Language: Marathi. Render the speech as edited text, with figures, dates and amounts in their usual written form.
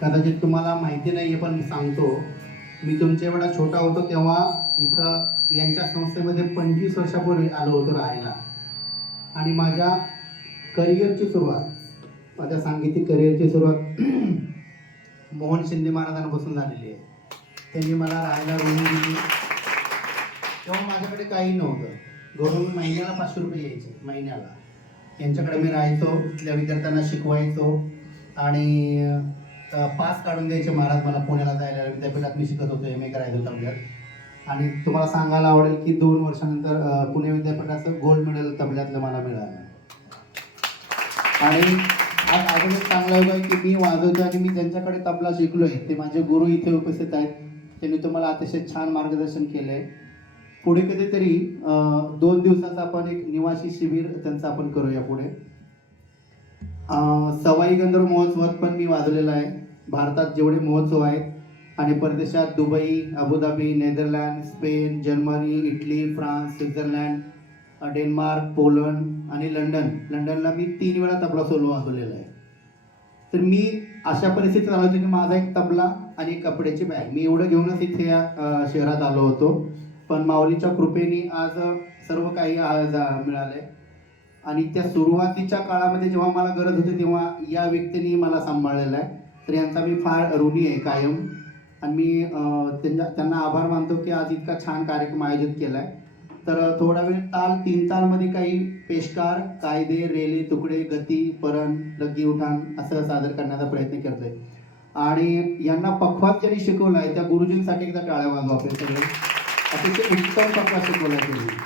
कदाचित तुम्हाला माहिती नाही आहे पण सांगतो. मी तुमच्या एवढा छोटा होतो तेव्हा इथं यांच्या संस्थेमध्ये 25 वर्षापूर्वी आलो होतो राहायला. आणि माझ्या करिअरची सुरुवात, माझ्या सांगीतिक करिअरची सुरुवात मोहन शिंदे महाराजांपासून झालेली आहे. त्यांनी मला राहायला रूम दिली. तेव्हा माझ्याकडे काही नव्हतं. घरून महिन्याला 500 रुपये यायचे महिन्याला. यांच्याकडे मी राहायचो, तिथल्या विद्यार्थ्यांना शिकवायचो आणि पास काढून द्यायचे महाराज मला पुण्याला जायला. विद्यापीठात मी शिकत होतो, MA करायचो तबल्यात. आणि तुम्हाला सांगायला आवडेल की 2 वर्षानंतर पुणे विद्यापीठाचं गोल्ड मेडल तबल्यातलं मला मिळालं. आणि आज अजून एक चांगला योग आहे की मी वाजवतो आणि मी ज्यांच्याकडे तबला शिकलोय ते माझे गुरु इथे उपस्थित आहेत. त्यांनी तुम्हाला अतिशय छान मार्गदर्शन केलंय. पुढे कधीतरी 2 दिवसाचं आपण एक निवासी शिबिर त्यांचं आपण करूया पुढे. सवाई गंधर्व महोत्सवात पण मी वाजवलेला आहे. भारतात जेवढे महोत्सव आहेत आणि परदेशात Dubai, Abu Dhabi, Netherland, Spain, Germany, Italy, France, Switzerland, Denmark, Poland आणि लंडनला मी 3 वेळा तबला सोलो वाजवलेला आहे. तर मी अशा परिस्थितीत आलो होतो की माझा एक तबला आणि एक कपड्याची बॅग, मी एवढं घेऊनच इथे या शहरात आलो होतो. पण माऊलीच्या कृपेने आज सर्व काही आज मिळालंय. आणि त्या सुरुवातीच्या काळामध्ये जेव्हा मला गरज होती तेव्हा या व्यक्तीने मला सांभाळलेलं आहे. तर यांचा मी फार ऋणी आहे कायम. आणि मी त्यांना आभार मानतो की आज इतका छान कार्यक्रम आयोजित केला आहे. तर थोडा वेळ 3 तालमध्ये काही पेशकार, कायदे, रेले, तुकडे, गती, परण, लग्गी, उठाण असं सादर करण्याचा प्रयत्न करतोय. आणि यांना पखवाज ज्यांनी शिकवलं आहे त्या गुरुजींसाठी एकदा टाळ्या वाजवा आपले सगळे. अतिशय उत्तम पखवाज शिकवला आहे त्यांनी.